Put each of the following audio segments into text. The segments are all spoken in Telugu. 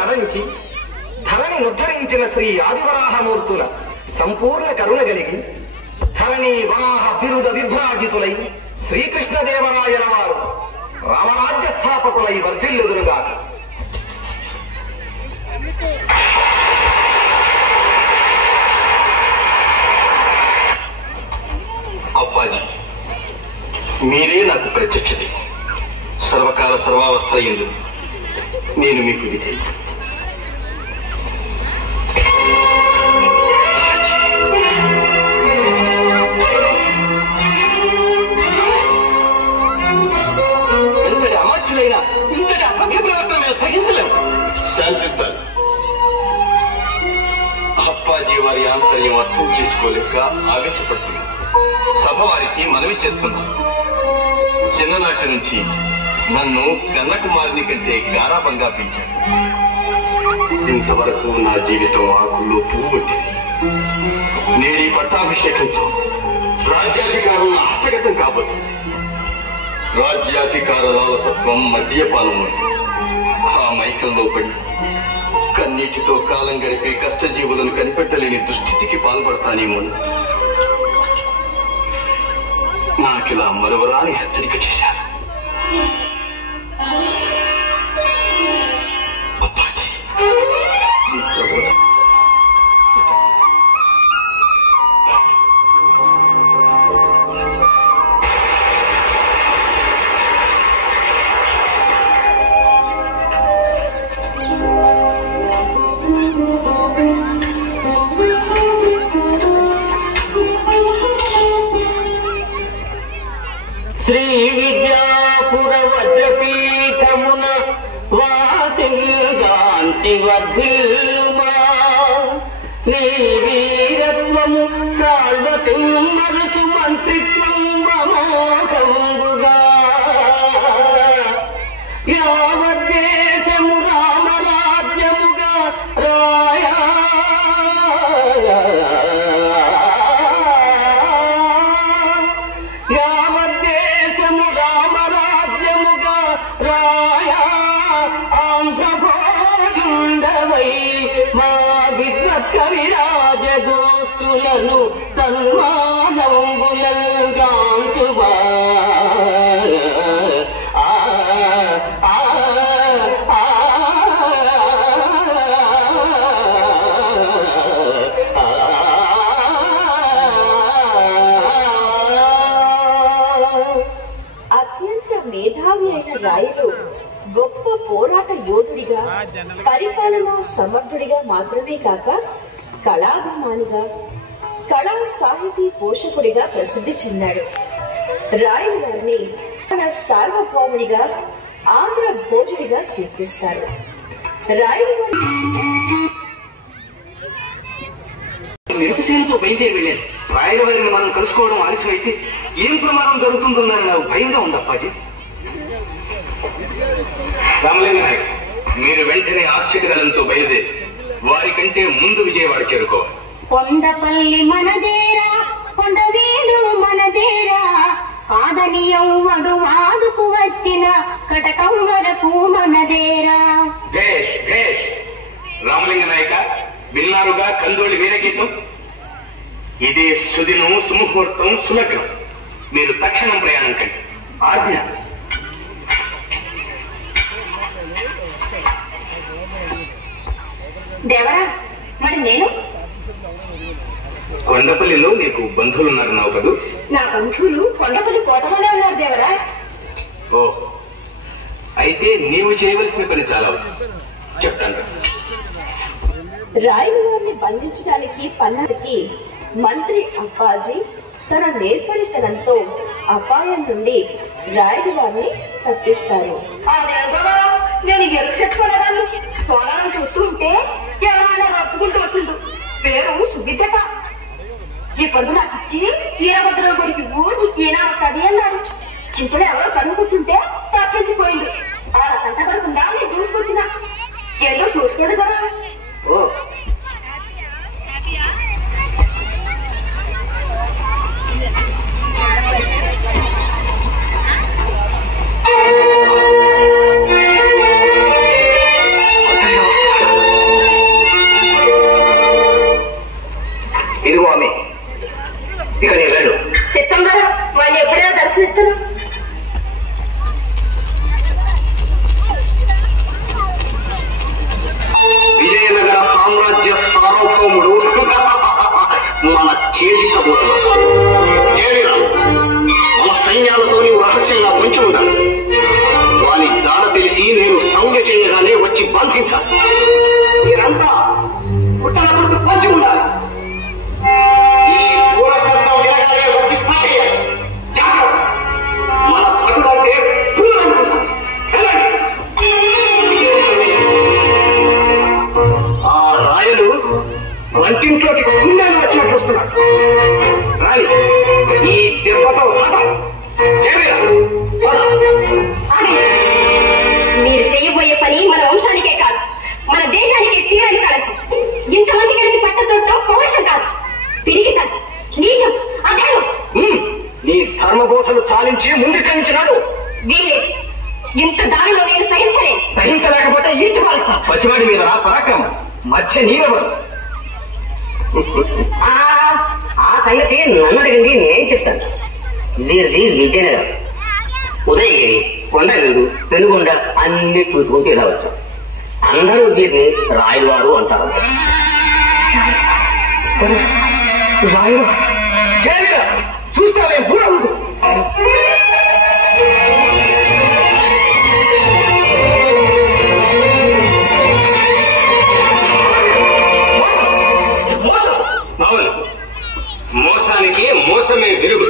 నరించి ధరణి ఉద్ధరించిన శ్రీ ఆదివరాహమూర్తుల సంపూర్ణ కరుణ కలిగి ధరణి వరాహ బిరుద విభ్రాజితులై శ్రీకృష్ణదేవరాయల వారు రామరాజ్య స్థాపకులై వర్ధిల్లుదురుగా. అప్పాజీ, మీరే నాకు ప్రత్యక్షత. సర్వకాల సర్వావస్థయందు నేను మీకు విధేయ. ఎంతటి అమాత్యులైనా ఇంతటి అసభ్య ప్రవర్తన మేము సహించలేము. శాంతించాలి. అప్పాజీ వారి ఆంతర్యం అర్థం చేసుకోలేక ఆవేశపడుతున్నాం. సభ వారికి మనవి చేస్తున్నాం. చిన్ననాటి నుంచి నన్ను కన్నకుమారిని కంటే గారాబంగా పెంచాడు. ఇంతవరకు నా జీవితం ఆకుల్లో పువ్వు వంటిది. నేను ఈ పట్టాభిషేకంతో రాజ్యాధికారం నా హస్తగతం కాబోతుంది. రాజ్యాధికార లాలసత్వం మద్యపానం ఆ మైకంలో పడి కన్నీటితో కాలం గడిపే కష్టజీవులను కనిపెట్టలేని దుస్థితికి పాల్పడతానేమో. నాకిలా మరవరాని హెచ్చరిక చేశాను. శ్రీ విద్యాపుర వజ్రపీఠమున వాసిల్గాంతి వర్ధిల్లుమా. నీ వీరత్వము సార్వతి మనసు మంత్రిత్వం మమోఘంబుగా. యావద్దేశము రామరాజ్యముగా రాయా. మా విద్వత్కవిరాజగోస్తులను సన్మానంబులంగాంచువా. అత్యంత మేధావి అయిన రాయుడు గొప్ప పోరాట యోధుడిగా, పరిపాలనా సమర్థుడిగా మాత్రమే కాక కళాభిమానిగా, కళా సాహితీ పోషకుడిగా ప్రసిద్ధి చెందాడు. రాయుడు వారిని సార్వభౌముడిగా, ఆంధ్ర భోజుడిగా కీర్తిస్తారు. రాయుడు నిరపశీలతో బయలుదేరి వెళ్ళాను. రాయుడు వారిని మనం కలుసుకోవడం ఆలస్యమైతే ఏం ప్రమాదం జరుగుతుందోనని నాకు భయంగా ఉంది అప్పాజీ. రామలింగ నాయక్, మీరు వెంటనే ఆశ్చర్యదళంతో బయలుదేరి వారికంటే ముందు విజయవాడ చేరుకోవాలి. కొండపల్లి మనదేరా, కొండవేలు మనదేరా, కాదని ఎవ్వడు వాదుకు వచ్చిన కటకం వరకు మనదేరా. భేష్ భేష్. రామలింగ నాయక, విన్నారుగా కందోళి వీరగీతం. ఇదే సుదినం, సుముహూర్తం, సులగ్నం. మీరు తక్షణం ప్రయాణం కండి. ఆజ్ఞ. దేవరా, మరి నేను కొండపల్లిలో నీకు బంధువులు ఉన్నారు నావు కదూ? నా బంధువులు కొండపల్లి కోటలోనే ఉన్నారు దేవరా. ఓ, అయితే నీవు చేయవలసిన పని చాలా చెప్తాను. రాయల వారిని బంధించడానికి పన్నాడికి మంత్రి అప్పాజీ తన నేర్పరితనంతో అపాయం నుండి రాయల వారిని తప్పిస్తారు. నేను ఎరుకు చెప్పుకోలేదాన్ని పోరాటం చూస్తూ ఉంటే ఎవరైనా రప్పుకుంటూ వచ్చిండు. పేరు సువిద్యత. ఈ పండు నాకు ఇచ్చి ఈరభద్ర గుడికి ఊరికి ఈనా వస్తుంది అన్నాడు. చింతలో ఎవరో కడుగు కూర్చుంటే తప్పించిపోయిండు. ఆ రకంట పడకుండా నేను చూసుకొచ్చిన ఏదో చూసుకోడు కదా. ఇదిగో ఆమె, ఇక నీ వెళ్ళు. చిత్తం కదా, వాళ్ళు ఎప్పుడైనా దర్శనిస్తారు. విజయనగర సామ్రాజ్య సార్వభౌముడు మన చేజికబోతున్నాడు. మన సైన్యాలతో నీవు రహస్యంగా పొంచి ఉండాలి. వాని జాడ తెలిసి నేను సౌజ్ఞ చేయగానే వచ్చి బంధించాలి. మీరంతా పుట్టలకు పొంచి ఉండాలి. ఈ పూర శబ్దం వినగానే వచ్చి పట్టేయాలి. మన పట్టుడు అంటే పూలు అనుకుంటాం. ఆ రాయలు వంటింట్లోకి కుండలు వచ్చినట్టు వస్తున్నాడు. రాని ఈ దెబ్బతో మీరు చేయబోయే పని మన వంశానికే కాదు, మన దేశానికే తీరని కళకు. ఇంతమంది కలిసి పట్టతోటం పౌరుషం కాదు, పిరికితనం, నీచం, అధైర్యం. నీ ధర్మబోధలు చాలించి ముందుకెళ్ళించినాడు. వీళ్ళే ఇంత దారిలో నేను సహించలేను. సహించలేకపోతే ఈడ్చి పాలిస్తాను. పసివాడి మీద రా పరాక్రమం, మధ్య నీవెవరు? ఆ సంగతి నన్ను అడిగింది నేను చెప్తాను. వీరిది విజయనగరం, ఉదయగిరి, కొండవీడు, పెనుగొండ అన్ని చూసుకుంటూ ఇలా వచ్చాం. అందరూ వీరిని రాయలవారు అంటారు. రాయలు చూస్తావే బూర మోసానికి మోసమే వెలుగు.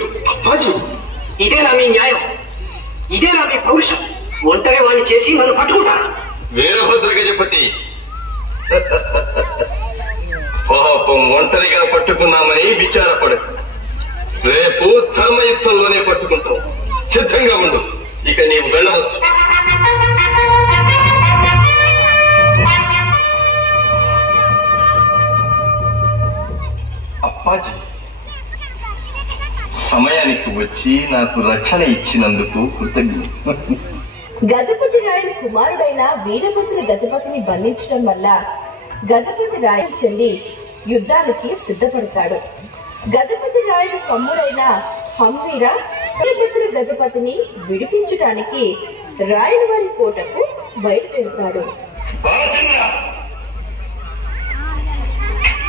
ఇదేనా మీ న్యాయం? ఇదేనా మీ పౌరుషం? ఒంటరి వాళ్ళు చేసి నన్ను పట్టుకుంటారు. వీరభద్ర గజపతి, పాపం ఒంటరిగా పట్టుకున్నామని విచారపడు. రేపు ధర్మయుద్ధంలోనే పట్టుకుంటాం. సిద్ధంగా ఉండు. ఇక నీవు వెళ్ళవచ్చు. అప్పాజీ, సమయానికి వచ్చి నాకు రక్షణ ఇచ్చినందుకు కృతజ్ఞత. గజపతి రాయల కుమారుడైన వీరభద్ర గజపతిని బంధించడం వల్ల గజపతి రాయలు చెల్లి యుద్ధానికి సిద్ధపడతాడు. గజపతి రాయల తమ్ముడైన హంవీర వీరభద్ర గజపతిని విడిపించడానికి రాయల వారి కోటకు బయలుదేరుతాడు.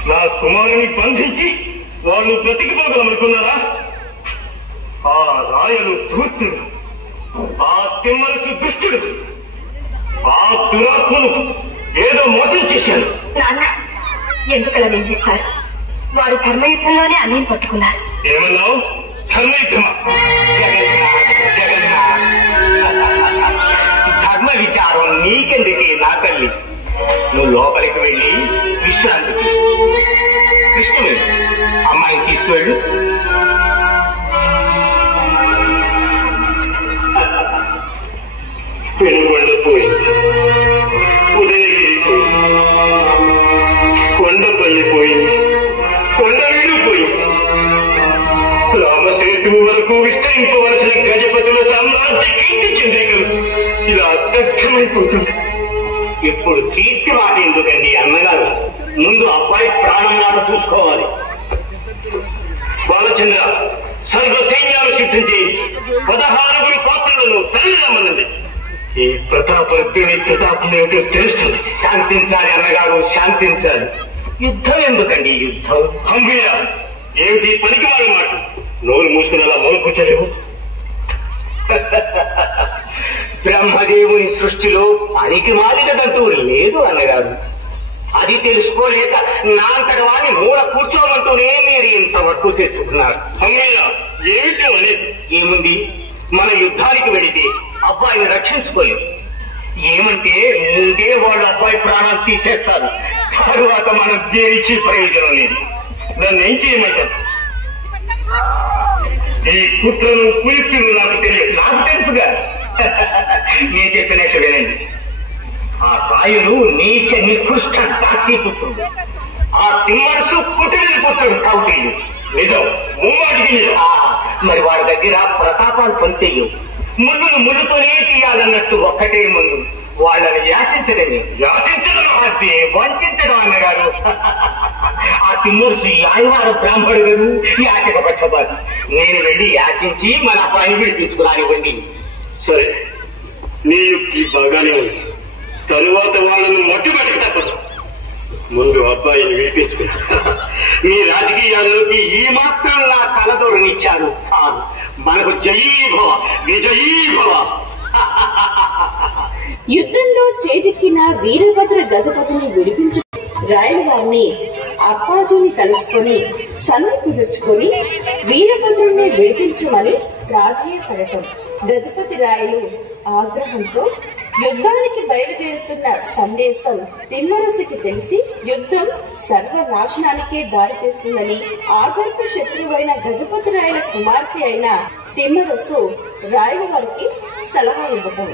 నా కుమారుని బంధించి వాళ్ళు బ్రతికిపోగలమనుకున్నారా? ఆ రాయలు ధూర్తుడు, ఆ తిమ్మలకు దుష్టుడు, ఆ దురాత్మను ఏదో మోసం చేశారు. నాన్న ఎందుకలా నేను చెప్పారు? వారు ధర్మయుద్ధంలోనే అన్నీ పట్టుకున్నారు. ఏమన్నావు? ధర్మయుద్ధమా? ధర్మ విచారం నీకెందుకే నా తల్లి? నువ్వు లోపలికి వెళ్ళి విశ్రాంతి కృష్ణుడు అమ్మాయిని తీసుకువెళ్ళు. పెనుగొండ పోయింది, ఉదయగిరి పోయింది, కొండపల్లి పోయింది, కొండవీడు పోయింది. రామసేతు వరకు విస్తరింపవలసిన గజపతుల సామ్రాజ్య కీర్తి చెందేకలు ఇలా దగ్ధమైపోతుంది. ఇప్పుడు కీర్తి మాట ఎందుకండి అన్నగారు? ముందు అబ్బాయి ప్రాణం మాట చూసుకోవాలి. బాలచంద్ర, సర్వ సైన్యాలు సిద్ధం చేయించి 16 పాత్రలను తల్లిదమ్మన్నది. ఈ ప్రతాపరుద్రుని ప్రతాపం ఏమిటో తెలుస్తుంది. శాంతించాలి అన్నగారు, శాంతించాలి. యుద్ధం ఎందుకండి యుద్ధం? హంబీరా, ఏమిటి పనికి వాళ్ళ మాట? నోరు మూసుకుని అలా మొల కూర్చోలేవు. బ్రహ్మదేవుని సృష్టిలో పనికి మాలినదంటూ లేదు అన్నగారు. అది తెలుసుకోలేక నా అంతటి వాడిని మూల కూర్చోమంటూనే మీరు ఇంతవరకు తెచ్చుకున్నారు. అమ్మయ్య, ఏమిటి అనేది? ఏముంది, మన యుద్ధానికి వెళితే అబ్బాయిని రక్షించుకోలేము. ఏమంటే ముందే వాళ్ళు అబ్బాయి ప్రాణాలు తీసేస్తారు, తరువాత మనం గెలిచి ప్రయోజనం లేదు. నన్ను ఏం చేయమంటారు? ఈ కుట్రను కులిపిలు నాకు తెలియదు. నాకు తెలుసుగా. నేను చెప్పినట్టు వినండి. ఆ రాయులు నీచ నికృష్ట దాసి పుత్రుడు, ఆ తిమ్మరసు కుటిలి పుత్రుడు కౌటీలు. నిజం, మూవాటికి నిజం. మరి వాడి దగ్గర ప్రతాపాలు పనిచేయవు. ముళ్ళును ముళ్ళుతోనే తీయాలన్నట్టు ఒక్కటే ముందు వాళ్ళని యాచించడమే. యాచించడం అది వంచడం అన్నగారు. ఆ తిమ్మరుసు యాయవార బ్రాహ్మణుడు, యాచక పక్షపాతి. నేను వెళ్ళి యాచించి మన అబ్బాయిని విడిపించుకురానివ్వండి. సరే, నీ యుక్తి బాగానే ఉంది. తరువాత వాళ్ళను మట్టి పట్టక తప్పదు. ముందు అబ్బాయిని విడిపించుకున్నా. మీ రాజకీయాల్లోకి ఈ మాత్రం నా తలదోరనిచ్చారు చాలు. మనకు జయీభవ విజయీభవ. యుద్ధంలో చేజిక్కిన వీరభద్ర గజపతిని విడిపించు రాయల వారిని అప్పాజీని కలుసుకొని సంధి కుదుర్చుకొని వీరభద్రుణ్ణి విడిపించమని ప్రాధేయపడటం. గజపతి రాయలు ఆగ్రహంతో యుద్ధానికి బయలుదేరుతున్న సందేశం తిమ్మరుసికి తెలిసి యుద్ధం సర్వనాశనానికే దారితీస్తుందని ఆగర్భ శత్రువైన గజపతి రాయల కుమార్తె అయిన తిమ్మరుసు రాయల వారికి సలహా ఇవ్వటం.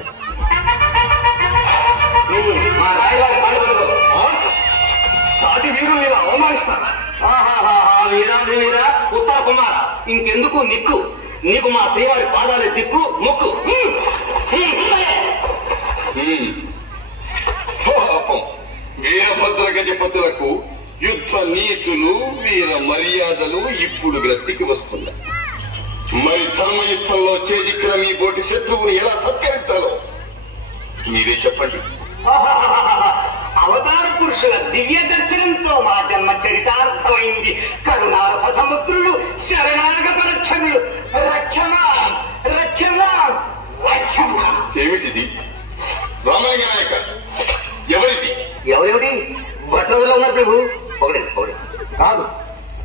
మా రాయవారి సాటి వీరులు ఇలా అవమానిస్తారా? వీరాది వీరా ఉత్తర కుమార, ఇంకెందుకు నిక్కు? నీకు మా శ్రీవారి పాదాలే దిక్కు, మొక్కు. పాపం, వీరభద్ర గజపతులకు యుద్ధ నీతులు వీర మర్యాదలు ఇప్పుడు గ్రతికి వస్తున్నాయి. మరి ధర్మయుద్ధంలో చేజిక్కిన మీ బోటి శత్రువుని ఎలా సత్కరించాలో మీరే చెప్పండి. అవతార పురుషుల దివ్య దర్శనంతో మా జన్మ చరితార్థమైంది. కరుణారస సముద్రులు, శరణాగత రక్షణులు. రక్షణ రక్షణ రక్షణ. ఏమిటిది? రామలింగ నాయక, ఎవరిది? ఎవరెవరి భద్రతలో ఉన్నారు ప్రభు? ఒకటి కాదు,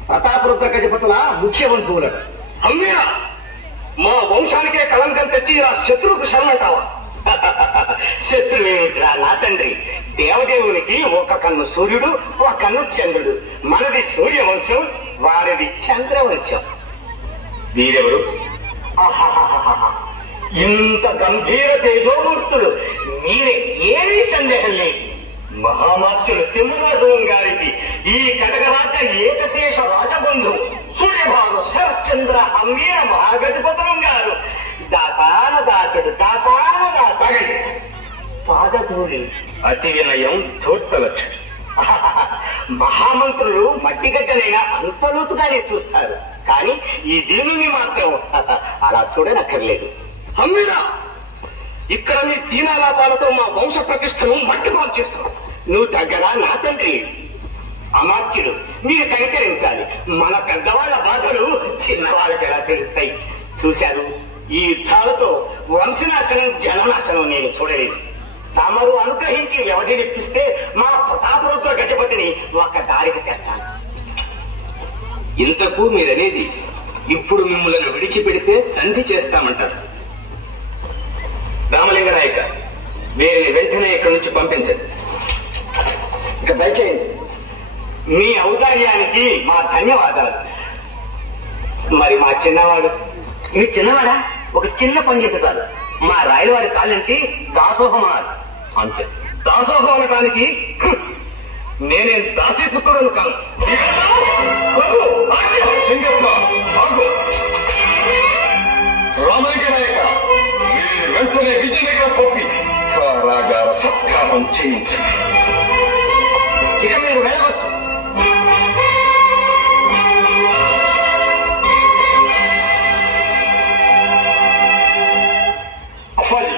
ప్రతాపరుద్ర గజపతుల ముఖ్య వంశువులట. అమ్మీరా, మా వంశానికే కళంకం తెచ్చి ఇలా శత్రువుకు శరణంటావా? శత్రువేమిట్రా నా తండ్రి? దేవదేవునికి ఒక కన్ను సూర్యుడు, ఒక కన్ను చంద్రుడు. మనది సూర్యవంశం, వారిది చంద్రవంశం. వీరెవరు? ఇంత గంభీర తేజోమూర్తులు మీరే, ఏమీ సందేహం లేదు. మహామాత్యులు తిమ్మరాజం గారికి ఈ కటకరాజ ఏకశేష రాజబంధు సూర్యభాను శరశ్చంద్ర అమ్మీర మహాగజపతులం గారు దాసాన దాసుడు, దాసాన దాసడు. పాదధూళి, అతి వినయం, ధూర్త లక్షణం. మహామంత్రులు మట్టిగడ్డనైనా అంత లోతుగానే చూస్తారు, కానీ ఈ దీనుని మాత్రం అలా చూడనక్కర్లేదు. అమ్మీరా, ఇక్కడ నీ దీనాలాపాలతో మా వంశ ప్రతిష్టను మట్టిపాలు చేస్తున్నావు. నువ్వు దగ్గర నా తండ్రి. అమాత్యులు, మీరు కనికరించాలి. మన పెద్దవాళ్ళ బాధలు చిన్నవాళ్ళకి ఎలా తెలుస్తాయి? చూశారు, ఈ యుద్ధాలతో వంశనాశనం జననాశనం నేను చూడలేదు. తమరు అనుగ్రహించి వ్యవధినిప్పిస్తే మా ప్రతాపరుద్ర గజపతిని ఒక దారికి తెస్తాను. ఇంతకు మీరనేది ఇప్పుడు మిమ్మల్ని విడిచిపెడితే సంధి చేస్తామంటారు. రామలింగ నాయక, వీరిని వెంటనే ఇక్కడి నుంచి పంపించండి. ఇక దయచేయండి. మీ ఔదార్యానికి మా ధన్యవాదాలు. మరి మా చిన్నవాడు? మీ చిన్నవాడా? ఒక చిన్న పని చేసేదారు. మా రాయల వారి కాలంటే దాసోహం అన్నారు అంతే. దాసోహం అనటానికి నేనేం దాసీపుత్రుడను కాదు. రామలింగ నాయక, వీరిని వెంటనే విజయనగరం పంపి కారాగార సత్కారం చేయించండి. ఇక మీరు వెళ్ళవచ్చు. అప్పాజీ,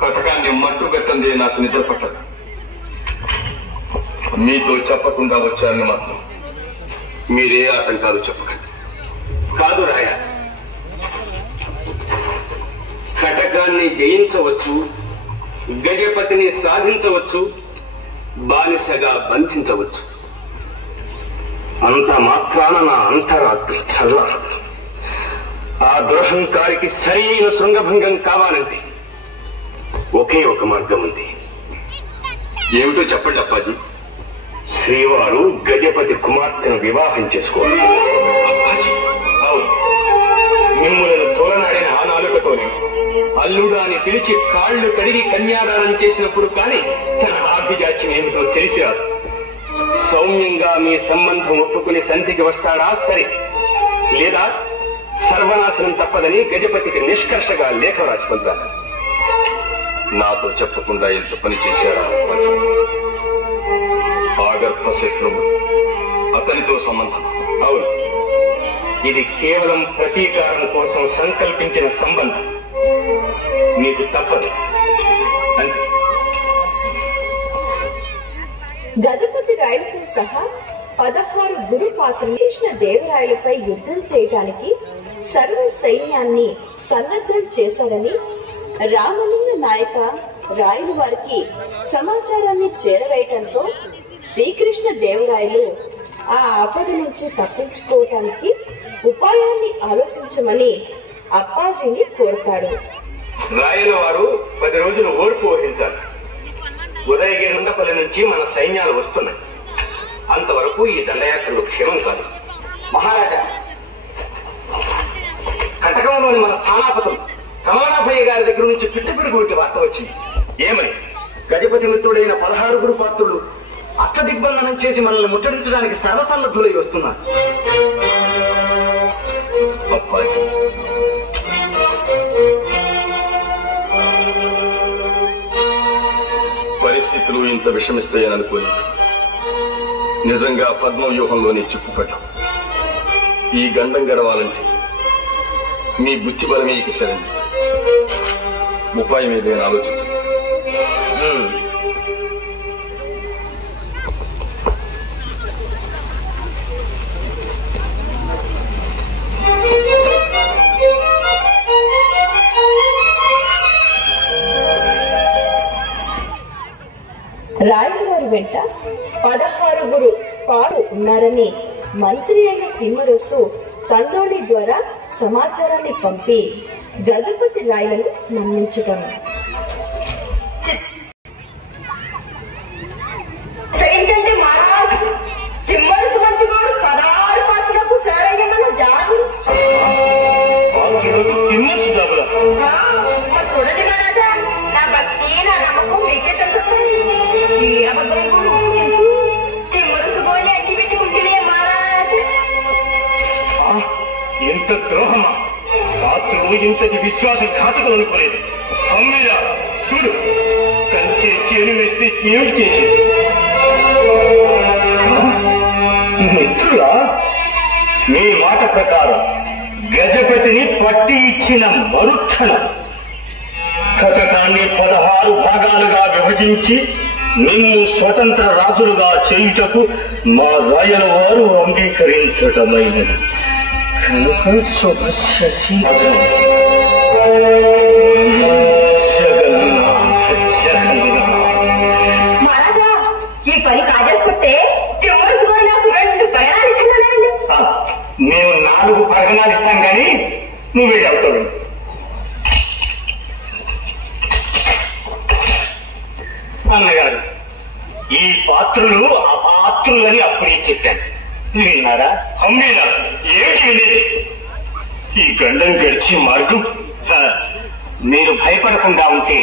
కథకాన్ని మట్టుగట్టందే నాకు నిద్ర పట్టదు. మీతో చెప్పకుండా వచ్చారని మాత్రం మీరే ఆటంకాలు చెప్పకండి. కాదు రాయ, కటకాన్ని జయించవచ్చు, గజపతిని సాధించవచ్చు, బానిసగా బంధించవచ్చు. అంత మాత్రాన నా అంతరాత్మ చల్లదు. ఆ దురహంకారికి సరైన శృంగభంగం కావాలంటే ఒకే ఒక మార్గం ఉంది. ఏమిటో చెప్పండి అప్పాజీ. శ్రీవారు గజపతి కుమార్తెను వివాహం చేసుకోవాలి. అవును, మిమ్ములను తోలనాడిన ఆ నాలుకతోనే అల్లుడా అని పిలిచి కాళ్లు కడిగి కన్యాదానం చేసినప్పుడు కానీ తన ఆభిజాత్యం ఏమిటో తెలిసిరాదు. సౌమ్యంగా మీ సంబంధం ఒప్పుకుని సంధికి వస్తాడా సరే, లేదా సర్వనాశనం తప్పదని గజపతికి నిష్కర్షగా లేఖ రాసి పంపారు. నాతో చెప్పకుండా ఎంత పని చేశారా? ఆగర్భ శత్రువు, అతనితో సంబంధం. అవును, ఇది కేవలం ప్రతీకారం కోసం సంకల్పించిన సంబంధం. మీకు తప్పదు. గజపతి రాయలతో సహా 16 గురు పాత్రలు కృష్ణ దేవరాయలపై యుద్ధం చేయడానికి సర్వ సైన్యాన్ని సన్నద్ధం చేశారని రామలింగ నాయక రాయలు వారికి సమాచారాన్ని చేరవేయటంతో శ్రీకృష్ణ దేవరాయలు ఆ ఆపద నుంచి తప్పించుకోవటానికి ఉపాయాన్ని ఆలోచించమని అప్పాజీని కోరుతాడు. రాయల వారు 10 రోజులు ఓర్పు వహించాలి. ఉదయగిరి నుండపల్లి నుంచి మన సైన్యాలు వస్తున్నాయి. అంతవరకు ఈ దండయాత్రలు క్షేమం కాదు. మహారాజా, కటకంలోని మన స్థానాపతులు కమలాభయ్య గారి దగ్గర నుంచి పిట్టుపిడుగు వంటి వార్త వచ్చింది. ఏమని? గజపతి మిత్రుడైన 16 గురు పాత్రులు అష్టదిగ్బంధనం చేసి మనల్ని ముట్టడించడానికి సర్వసన్నద్ధులై వస్తున్నారు. అప్పాజీ, పరిస్థితులు ఇంత విషమిస్తాయని అనుకోలేదు. నిజంగా పద్మవ్యూహంలోనే చిక్కుపడ్డాం. ఈ గండం గడవాలంటే మీ బుద్ధి బలమే ఇక సరైనది. ఉపాయం ఏదైనా ఆలోచించండి. రాయల వారి వెంట 16 గురు పాలు ఉన్నారని మంత్రి అయిన తిమ్మరసు కందోళి ద్వారా సమాచారాన్ని పంపి గజపతి రాయలను నమ్మించగలరు. ఏంటంటే మహారాజు తిమ్మరసు మంత్రి గారు 16 పాత్రలకు సారయ్యమన్న జాదు చూడండి మహారాజా, నా భక్తి నా నమ్మకం మీకే తెలుస్తుంది. వీరభద్రం తిమ్మరసు గోని అట్టి పెట్టుకుంటే మహారాజు. ఎంత ద్రోహమా! పాత్రుడు ఇంతటి విశ్వాసఘాతకులు అనుకోలేదు. అమ్మయ్య చూడు, కంచె చేను వేస్తే ఏమిటి చేసింది? మిత్రులా, మీ మాట ప్రకారం గజపతిని పట్టి ఇచ్చిన మరుక్షణం కటకాన్ని 16 భాగాలుగా విభజించి నిన్ను స్వతంత్ర రాజులుగా చేయుటకు మా రాయల వారు అంగీకరించటమైనది. కనుక శుభస్య శీఘ్రం. జగన్నాథ జగన్నాథ. మహారాజా, ఈ పని కాజేసుకుంటే తిమ్మరసు గోని నాకు 2 పయనాలు ఇచ్చిందనండి. మేము 4 పరగణాలు ఇస్తాం కానీ నువ్వే చెప్తావు. అన్నగారు, ఈ పాత్రులు అపాత్రులని అప్పుడే చెప్పాను, విన్నారా? అమ్మేనా? ఏమిటి వినేది? ఈ గండం గడిచే మార్గం. మీరు భయపడకుండా ఉంటే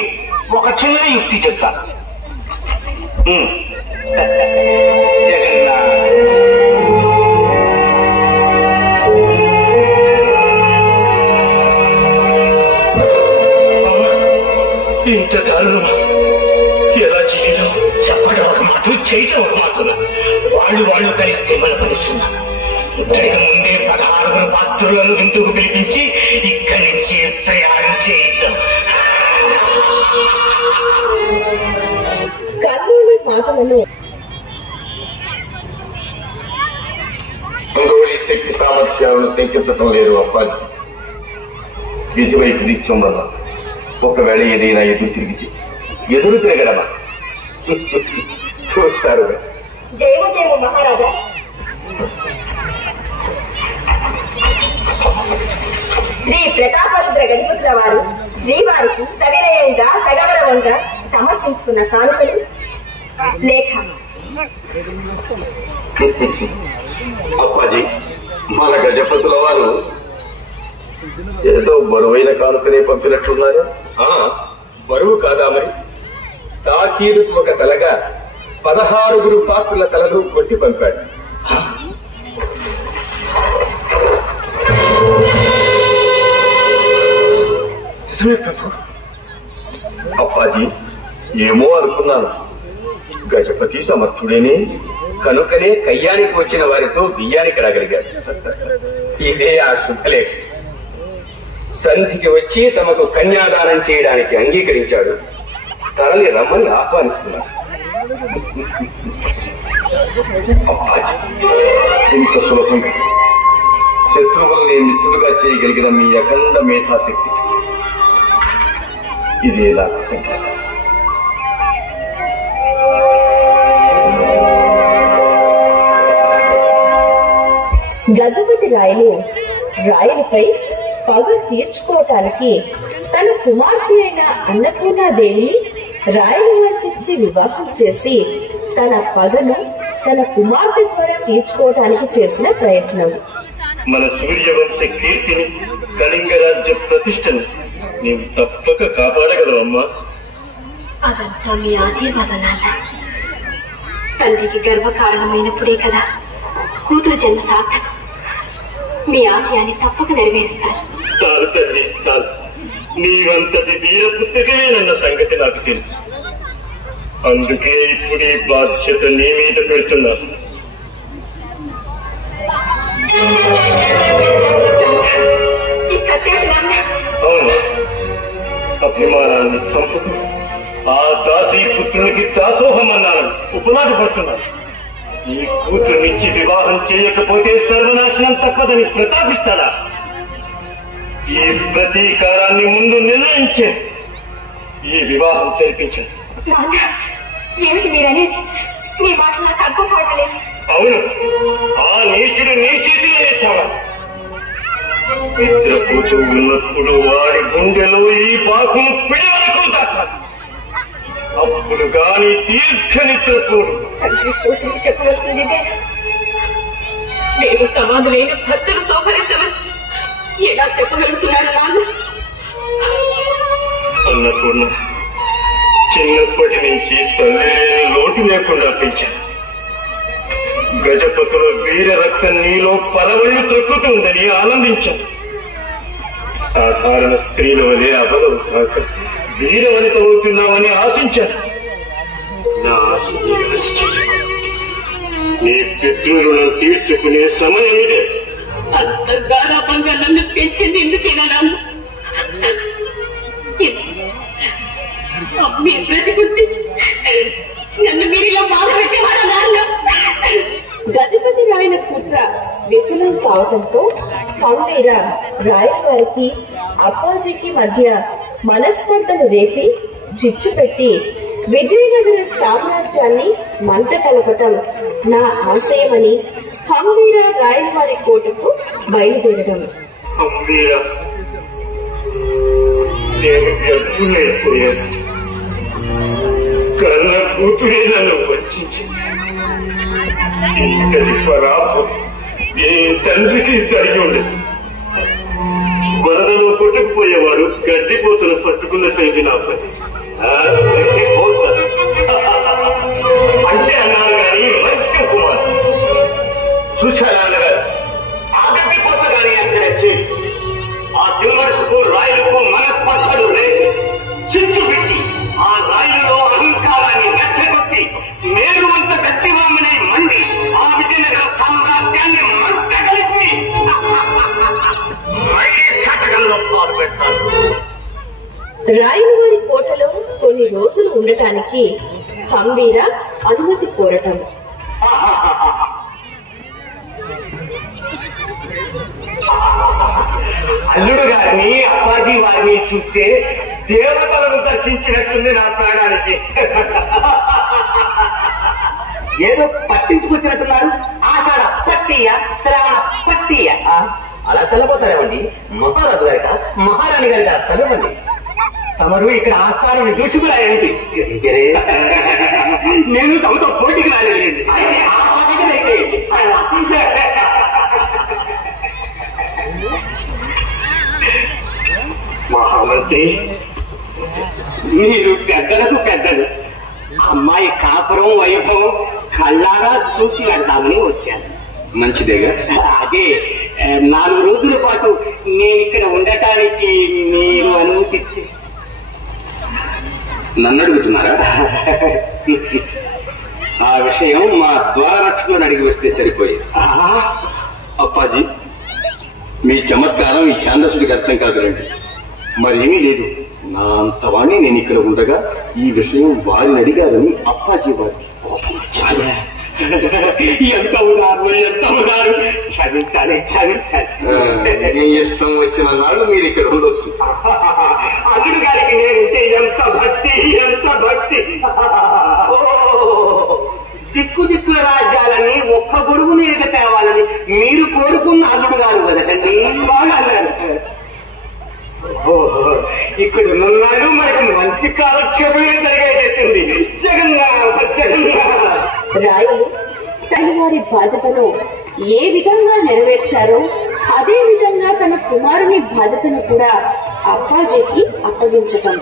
ఒక చిన్న యుక్తి చెప్తాను. జగన్నాథ్, ఇంత దారుణమా? ఎలా చేయడం? చెప్పడం ఒక మాట, చేయటం ఒక మాట. వాళ్ళు కలిస్తే మన పరిస్థితున్నా. ఇక్కడికి ముందే 16 పాత్రులను విందుకు పిలిపించి ఇక్కడి నుంచి ప్రయాణం చేయిద్దాం. కందోళి మాటలను శక్తి సామర్థ్యాలను శంకించటం లేదు అప్పాజీ. విధివైపు నిత్యం వల్ల ఒకవేళ ఏదైనా ఎదురు తిరిగితే ఎదురు తిరగడమా? చూస్తారు. దేవదేవ మహారాజా, శ్రీ ప్రతాపరుద్ర గణపతుల వారు శ్రీవారికి సవినయంగా సగౌరవంగా సమర్పించుకున్న కానుకలు లేఖ. అప్పాజీ, మన గజపతుల వారు ఏదో బరువైన కానుకనే పంపినట్లున్నారు. బరువు కాదా మరి? తాకీరు ఒక తలగా 16 పాత్రల తలలు కొట్టి పంపాడు. అప్పాజీ, ఏమో అనుకున్నాను. గజపతి సమర్థుడేనే, కనుకనే కయ్యానికి వచ్చిన వారితో బియ్యానికి రాగలిగాడు. ఇదే ఆ శుభలేఖ. సంధికి వచ్చి తమకు కన్యాదానం చేయడానికి అంగీకరించాడు. తనని రమ్మని ఆహ్వానిస్తున్నాడు. అప్పాజీ, ఇంత సులభంగా శత్రువుల్ని మిత్రులుగా చేయగలిగిన మీ అఖండ మేధాశక్తి ఇది ఎలా అర్థం కాదు. గజపతి రాయలపై పగ తీర్చుకోవటానికి తన కుమార్తె అయిన అన్నపూర్ణాదేవిని రాయల వారికిచ్చి వివాహం చేసి తన పగను తన కుమార్తె ద్వారా తీర్చుకోవటానికి చేసిన ప్రయత్నం. మన సూర్యవంశ కీర్తిని, కళింగ రాజ్య ప్రతిష్టను నీవు తప్పక కాపాడగలవమ్మా. అదంతా మీ ఆశీర్వాదం నాన్న. తండ్రికి గర్వకారణమైనప్పుడే కదా కూతురు జన్మ సార్థకం. మీ ఆశయాన్ని తప్పక నెరవేరుస్తాను. చాలు తల్లి, చాలు. నీవంతటి వీరపుత్రికయేనన్న సంగతి నాకు తెలుసు. అందుకే ఇప్పుడు ఈ బాధ్యత నీ మీద పెడుతున్నాను. అవును, అభిమానాన్ని చంపుతూ ఆ దాసీ పుత్రునికి దాసోహమన్నాను ఉపనాది పడుతున్నాను. ఈ కూతురునిచ్చి వివాహం చేయకపోతే సర్వనాశనం తప్పదని ప్రతాపిస్తాడా? ఈ ప్రతీకారాన్ని ముందు నిర్ణయించే ఈ వివాహం జరిపించాను. ఏమిటి మీరనేది? మీ మాట నాకు అర్థం కావట్లేదు. అవును, ఆ నీచుడు నీ చేతిలోనే చావాలి. నిద్ర కూర్చు ఉన్నప్పుడు వాడి గుండెలో ఈ బాకును పిడి వరకు దాచాలి. అప్పుడు గాని దీర్ఘ నిద్రపోడు. తండ్రి కూతురికి చెప్పవలసింది నేను సమాధులైన భర్తలు సౌకర్యించమని ఎలా చెప్పగలుగుతున్నాను నాన్న? అన్నపూర్ణ, చిన్నప్పటి నుంచి తల్లి లేని లోటు లేకుండా పెంచాను. గజపతుల వీర రక్తం నీలో పరవళ్ళు త్రక్కుతుందని ఆనందించాను. సాధారణ స్త్రీల వలె అబలవు కాక వీరవనిత అవుతున్నామని ఆశించాను. నా ఆశ నీ పితృరులను తీర్చుకునే సమయం ఇదే. అంత గారాబంగా నన్ను పెంచింది ఎందుకేనా నాన్న? మీ ప్రతిబుద్ధి నన్ను మీరిలా బాధ పెట్టేవాళ్ళ నాన్న. గజపతి రాయల కుట్ర విఫలం కావడంతో హంవీర రాయల వారికి అప్పాజీకి మధ్య మనస్పర్ధలు రేపి చిచ్చు పెట్టి విజయనగర సామ్రాజ్యాన్ని మంట కలపటం నా ఆశయమని హంవీర రాయల వారి కోటకు బయలుదేరడం. నేను వ్యర్థులైపోయాను. కన్న కూతురే నన్ను వంచింది. ఇంతటి పరాభం ఏ తండ్రికి జరిగి ఉండదు. వరదలో కొట్టుకుపోయేవాడు గడ్డిపోతును పట్టుకున్నట్లయింది నా పని. అంటే అన్నారు కానీ మంచి కుమారు చూశారా అన్నగారు? ఆ గడ్డిపోత కానీ అక్కడ చేయి. ఆ తిమ్మరుసుకు రాయలకు మనస్పర్ధలు రేపు చిచ్చు పెట్టి ఆ రాయలలో అహంకారాన్ని నచ్చగొట్టి మేరువంత గట్టివామని మండి ఆ విజయనగర సామ్రాజ్యాన్ని మంట కలిపి కటకంలో పాలు పెట్టారు. రాయల వారి కోటలో కొన్ని రోజులు ఉండటానికి హంవీర అనుమతి కోరటం. అల్లుడు గారిని, అప్పాజీ వారిని చూస్తే దేవతలను దర్శించినట్టుంది నా ప్రాణానికి. ఏదో పట్టించుకొచ్చినట్టున్నారు. ఆషాఢ పట్టియ, శ్రావణ పట్టియ. అలా తెల్లబోతారేమండి? మహారాజు గారిక మహారాణి గారిక తెలవండి. తమరు ఇక్కడ ఆస్థానం దూచుకురాయండి. నేను తమతో పోటీకి రాలేదండి. మహామంత్రి, మీరు పెద్దలకు పెద్దలు. అమ్మాయి కాపురం వైభవం కళ్ళారా చూసి వెళ్దామని వచ్చాను. మంచిదేగా. అదే 4 రోజుల పాటు నేను ఇక్కడ ఉండటానికి మీరు అనుమతిస్తే. నన్ను అడుగుతున్నారా? ఆ విషయం మా ద్వారరక్షకులను అడిగి వస్తే సరిపోయేది. అప్పాజీ, మీ చమత్కారం ఈ ఛాందసుడికి అర్థం కాదులండి. మరేమీ లేదు. నా అంతవాణ్ణి నేను ఇక్కడ ఉండగా ఈ విషయం వారిని అడిగారని అప్పాజీ వారికి కోపం వచ్చారు. ఎంత ఉదారు, ఎంత ఉదారు. క్షమించాలి, క్షమించాలి. నీ ఇష్టం వచ్చిన నాడు మీరు ఇక్కడ ఉండొచ్చు. అల్లుడు గారికి నేనంటే ఎంత భక్తి, ఎంత భక్తి. దిక్కు దిక్కుల రాజ్యాలని ఒక్క గొడుగు నీరుగా తేవాలని మీరు కోరుకున్న అల్లుడు గారు కదండి. బాగా అన్నారు. ఇక్కడ ఉన్నాడు, మనకి మంచి కాలక్షేపమే జరిగేటట్టుంది. జగన్నాథ జగన్నాథ. రాయలు తన వారి బాధ్యతను ఏ విధంగా నెరవేర్చారో అదే విధంగా తన కుమారుని బాధ్యతను కూడా అప్పాజీకి అప్పగించటం.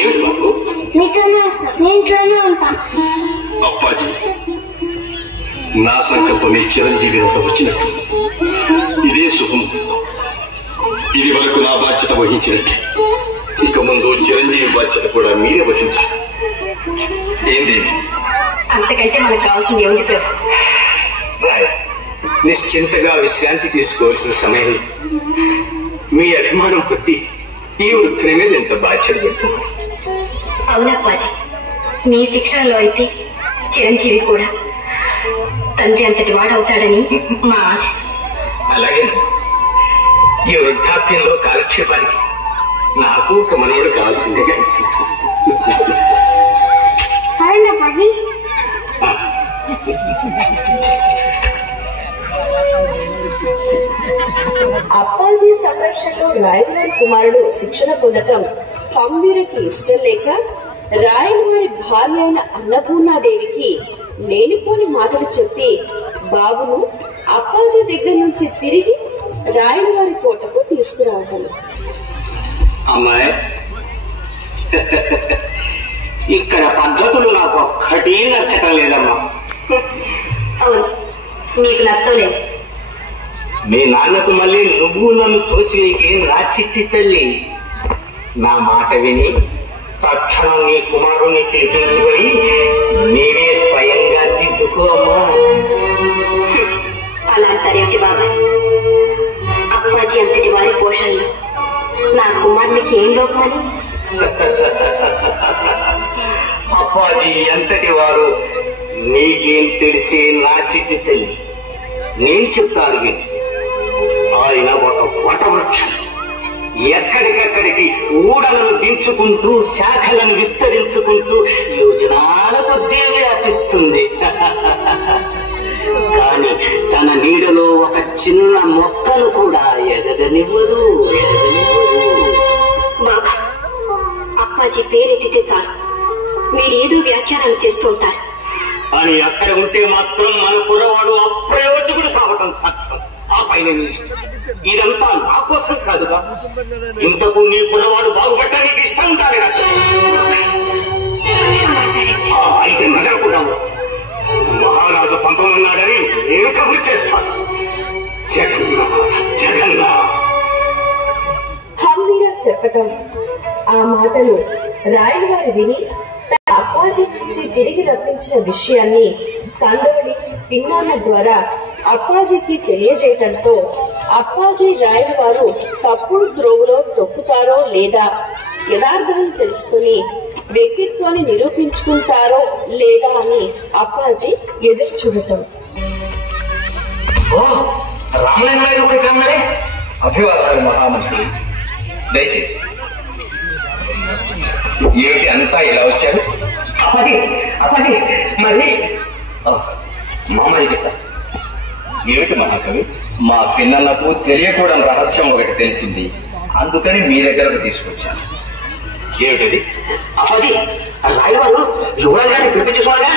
ఏమిటి బాబు? ఇంట్లోనే ఉంటా. అప్పాజీ, నా సంకల్పమే చిరంజీవి అంత వచ్చినట్టు. ఇదే శుభముహూర్తం. ఇది వరకు నా బాధ్యత వహించినట్టు ఇక ముందు చిరంజీవి బాధ్యత కూడా మీరే వహించాలి. ఏంది? అంతకంటే మనకు కావాల్సింది ఏమిటి పేరు? నిశ్చింతగా విశ్రాంతి తీసుకోవాల్సిన సమయం. మీ అభిమానం కొద్దీ ఈ వృత్తిని మీద ఎంత బాధ్యత పెడుతున్నారు. అవునప్పాజీ, మీ శిక్షణలో అయితే చిరంజీవి కూడా తండ్రి అంతటి వాడవుతాడని మా ఆశ. అలాగే ఈ వృద్ధాప్యంలో కాలక్షేపానికి నాకు ఒక మనవడు కావాల్సిందిగా. అవునప్పాజీ. అప్పాజీ సంరక్షణలో రాయలవారి కుమారుడు శిక్షణ పొందటం హంవీరకి ఇష్టం లేక రాయలవారి భార్య అయిన అన్నపూర్ణాదేవికి లేనిపోని మాటలు చెప్పి బాబును అప్పాజీ దగ్గర నుంచి తిరిగి రాయలవారి కోటకు తీసుకురావటం. అమ్మాయి, ఇక్కడ పద్ధతులు నాకు ఒక్కటి నచ్చటం లేదమ్మా. అవును, మీకు నచ్చలేదు. మీ నాన్నకు మళ్ళీ నువ్వు నన్ను తోసివేయకే నా చిట్టి తల్లి. నా మాట విని తక్షణం నీ కుమారుణ్ణి పిలిపించుకొని నీవే స్వయంగా దిద్దుకో అమ్మా. అలా అంటారేమిటి బాబాయ్? అప్పాజీ అంతటి వారి పోషణలో నా కుమారునికి ఏం లోపమని? అప్పాజీ ఎంతటి వారు నీకేం తెలిసే నా చిట్టి తల్లి. నేను చెప్తాను విని. ఆయన ఒక వటవృక్షం. ఎక్కడికక్కడికి ఊడలను దించుకుంటూ శాఖలను విస్తరించుకుంటూ యోజనాల కొద్దీ వ్యాపిస్తుంది. కానీ తన నీడలో ఒక చిన్న మొక్కను కూడా ఎదగనివ్వదు. బాబా, అప్పాజీ పేరెత్తితే చాలు మీరేదో వ్యాఖ్యానాలు చేస్తూ ఉంటారు అని అక్కడ ఉంటే మాత్రం మన కురవాడు అప్రయోజకుడు కావటం తథ్యం. ఆ పైన ఇదంతా నా కోసం కాదుగా. ఇంతకు నీ కురవాడు బాగుపడటానికి ఇష్టం ఉంటానే నాకు. అయితే నగరకున్నాము. మహారాజు పంపమన్నాడని నేను కబురు చేస్తాను. జగన్నాథ జగన్నాథ. హంవీర చెప్పటం ఆ మాటలు రాయలవారి విని తన అప్పాజీ నుంచి తిరిగి రప్పించిన విషయాన్ని కందోళి పిన్నాన్న ద్వారా అప్పాజీకి తెలియజేయటంతో అప్పాజీ రాయలవారు తప్పుడు ద్రోవులో తొక్కుతారో లేదా యథార్థాన్ని తెలుసుకుని వ్యక్తిత్వాన్ని నిరూపించుకుంటారో లేదా అని అప్పాజీ ఎదురు చూడటం. అభివాదాలు మహామంత్రి. దయచేసి ఏమిటి అంతా ఇలా వచ్చారు? అప్పాజీ అప్పాజీ మరి మామయ్య చెప్తా. ఏమిటి మహాకవి? మా పిన్నలకు తెలియకూడని రహస్యం ఒకటి తెలిసింది, అందుకని మీ దగ్గరకు తీసుకొచ్చాను. ఏమిటది? అప్పాజీ, రాయవారు యువరాజు గారిని పిలిపించుకోవాలా?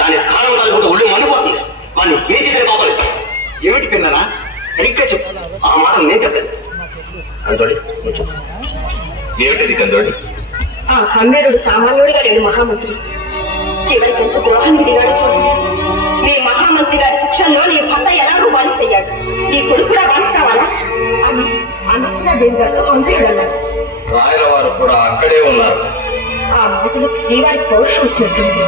దాని కాలం కలుగుతూ ఒళ్ళు మండిపోతుంది. వాళ్ళు ఏం చేసే పాపలు. ఏమిటి పిల్లనా? సరిగ్గా చెప్పు. ఆ మాట నేను చెప్పలేదు. కందోడి ఏమిటది కందోడి? ఆ హమ్మేరుడు సామాన్యుడిగా లేడు మహామంత్రి. చివరికి ఎంత ద్రోహం విడిగాడు చూడండి. నీ మహామంత్రి గారి శిక్షణలో నీ భర్త ఎలాగూ బానిసయ్యాడు. నీ కొడుకు కూడా బానిస కావాలా అని అన్నదేవి గారితో హమ్మేరుడు అన్నాడు. రాయల వారు కూడా అక్కడే ఉన్నారు. ఆ మాటలకు శ్రీవారి పౌరుషం వచ్చేస్తుంది.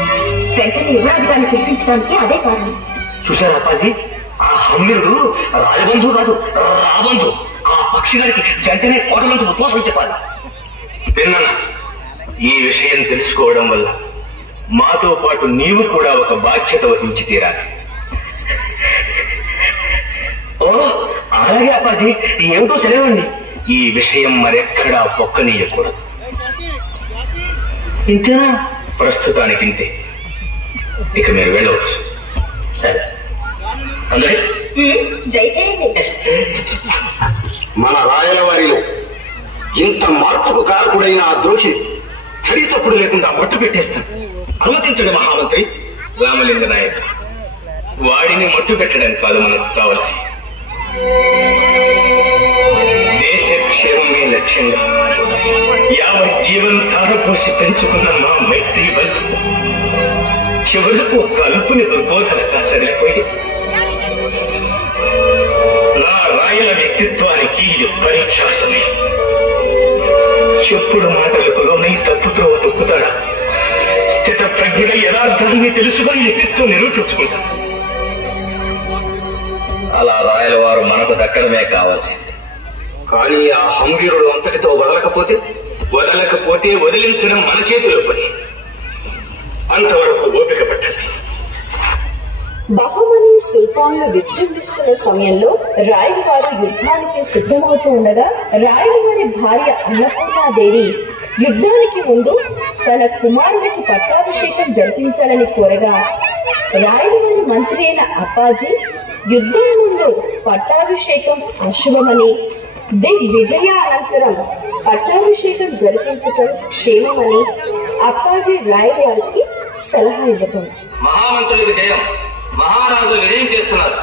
వెంటనే యువరాజు గారిని పిలిపించడానికి అదే కారణం. చూశారు అప్పాజీ, ఆ హమ్మీరుడు రాజబంధువు కాదు, రాబంధు. ఆ పక్షి గారికి వెంటనే కోట నుంచి ఉద్వాసం చెప్పాలి. విన్నానా? ఈ విషయం తెలుసుకోవడం వల్ల మాతో పాటు నీవు కూడా ఒక బాధ్యత వహించి తీరాలి. ఓ అలాగే అప్పాజీ, ఏమిటో సెలవండి. ఈ విషయం మరెక్కడా పొక్కనీయకూడదు. ఇంతేనా? ప్రస్తుతానికి ఇంతే. ఇక మీరు వెళ్ళవచ్చు. సరే అందరి మన రాయల వారిలో ఇంత మార్పుకు కారకుడైన ఆ ద్రోహి చడి చప్పుడు లేకుండా మట్టు పెట్టేస్తాను. అనుమతించండి మహామంత్రి. రామలింగ నాయక్, వాడిని మట్టు పెట్టడం కాదు మనకు కావలసి. దేశ క్షేమమే లక్ష్యంగా యావత్ జీవన్ ధారపోసి పెంచుకున్న మా మైత్రి బంధు చివరకు ఒక అల్పుని దుర్బోధనగా సరిపోయి నా రాయల వ్యక్తిత్వానికి ఇది పరీక్షా సమయం. చెప్పుడు మాటలకు లోనై తప్పుతో తొక్కుతాడా? స్థిత ప్రజ్ఞ యథార్థాన్ని తెలుసుకొని వ్యక్తిత్వం నిరూపించుకుంటాడు. అలా రాయల వారు మనకు దక్కడమే కావాల్సింది. కానీ ఆ హంవీరుడు అంతటితో వదలకపోతే వదిలించడం మన చేతిలో పని. అంతవరకు ఓపిక పట్టండి. బహుమని సుల్తాన్లు విజృంభిస్తున్న సమయంలో రాయల వారు యుద్ధానికి సిద్ధమవుతూ ఉండగా రాయల వారి భార్య అన్నపూర్ణాదేవి యుద్ధానికి ముందు తన కుమారుడికి పట్టాభిషేకం జరిపించాలని కోరగా రాయల వారి మంత్రి అయిన అప్పాజీ యుద్ధం ముందు పట్టాభిషేకం అశుభమని, దిగ్విజయ అనంతరం పట్టాభిషేకం జరిపించటం క్షేమమని అప్పాజీ రాయల వారికి సలహా ఇవ్వటం. మహామంత్రులకు జయం. మహారాజు విజయం చేస్తున్నారు.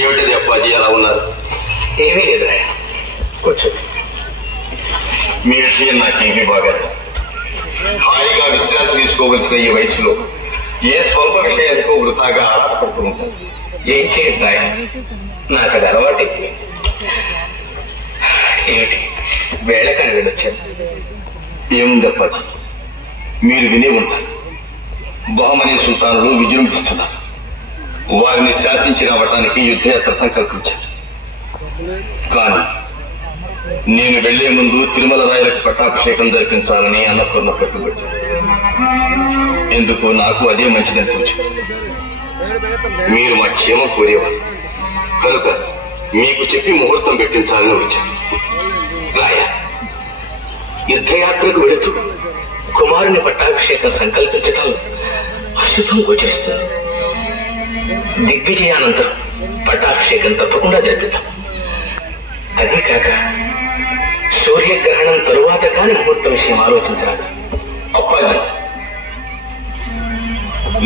ఏమిటది అప్పాజీ అలా ఉన్నారు? ఏమీ లేదు రాయ, కూర్చోండి. మీ విషయం నాకేమీ బాగాలేదు. హాయిగా విశ్రాంతి తీసుకోవలసిన ఈ వయసులో ఏ స్వల్ప విషయాలకు వృథాగా ఆరాటపడుతూ ఉంటాను. ఏం చేయండి రాయ, నాకు అది అలవాటు. ఏమిటి వేళకని వెళ్ళొచ్చాను? ఏముంది అప్పాజీ, మీరు వినే ఉంటారు. బహుమని సుల్తానులు విజృంభిస్తున్నారు. వారిని శాసించి రావటానికి యుద్ధయాత్ర సంకల్పించారు. కానీ నేను వెళ్లే ముందు తిరుమల రాయలకు పట్టాభిషేకం జరిపించాలని అన్నపూర్ణ పట్టుబట్టాను. ఎందుకు నాకు అదే మంచిదని తోచింది. మీరు మా క్షేమం కోరేవారు కనుక మీకు చెప్పి ముహూర్తం పెట్టించాలని వచ్చాను. రాయ, యుద్ధయాత్రకు వెళుతూ కుమారుని పట్టాభిషేకం సంకల్పించటం అశుభం గోచరిస్తుంది. దిగ్విజయానంతరం పట్టాభిషేకం తప్పకుండా జరిపిద్దాం. అదే కాక సూర్యగ్రహణం తరువాత కాని ముహూర్త విషయం ఆలోచించాలి. అప్పాజీ,